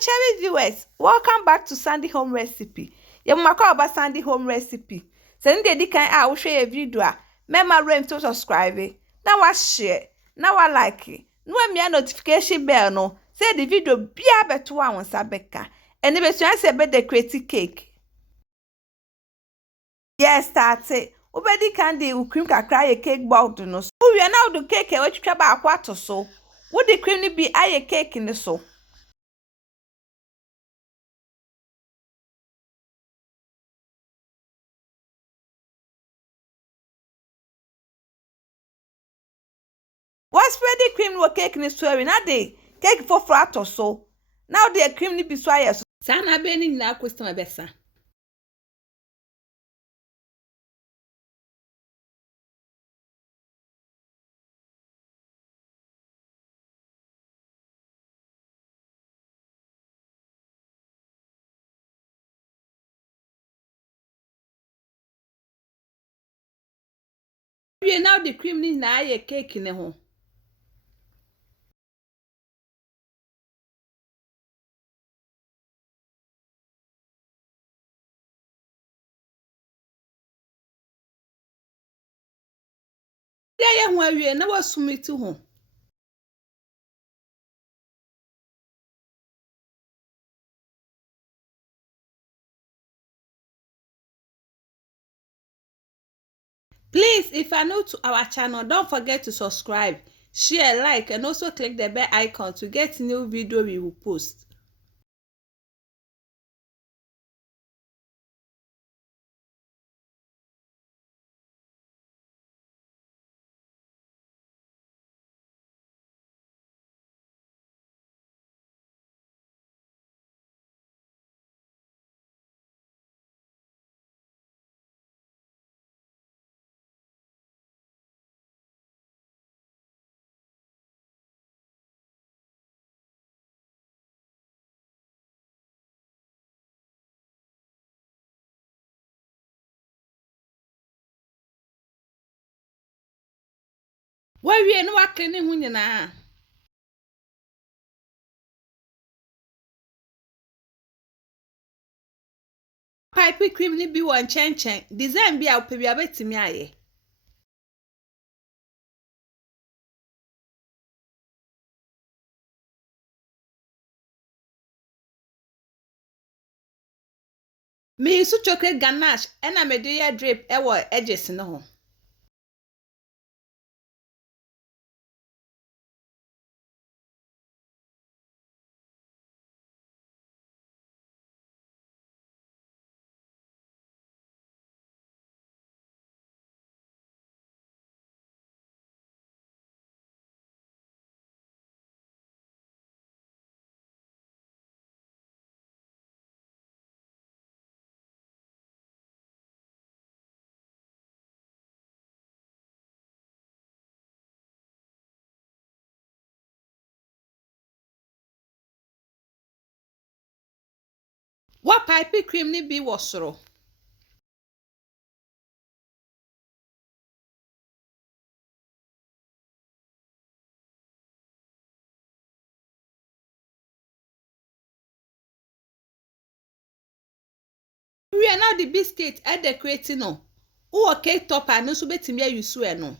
Cherry viewers, welcome back to Sandy Home Recipe. You must call about Sandy Home Recipe. Send the can I will share a video. Remember to subscribe. Now I share. Now I like it. No me notification bell no. Say the video be able to one sabeka. And if you say about the creative cake. Yes, that's it. Ubedi candy will cream cry a cake bout no. So we are now the cake which about quarter so. Would the cream be a cake in the so? What spread the cream no cake ni swearing na dey cake for flat or so. Now the cream ni be swear so. Sana be ni na question abesa. We now the cream ni na ye cake ni ho. Yeah, ho awie na wasumiti ho. Please, if you are new to our channel, don't forget to subscribe, share, like, and also click the bell icon to get new video we will post. Why we no cleaning hu nyina? Pipe cream ni bi won chen design bi a opebi abetimi aye. Me su chocolate ganache na me do ya drape e wo edges no ho. What pipe cream ni bi wo soro? We are now the biscuit e decorating no. Who cake topper no so betimi ayusu e no.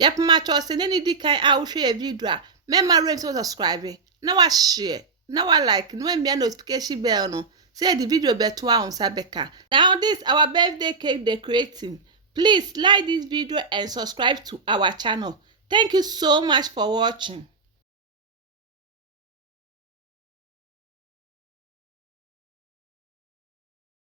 Yep, my choice and any dikai I will share a video. Remember to subscribe. Now I share. Now I like. No me notification bell no. Say the video better on Sabeka. Now this our birthday cake decorating. Please like this video and subscribe to our channel. Thank you so much for watching.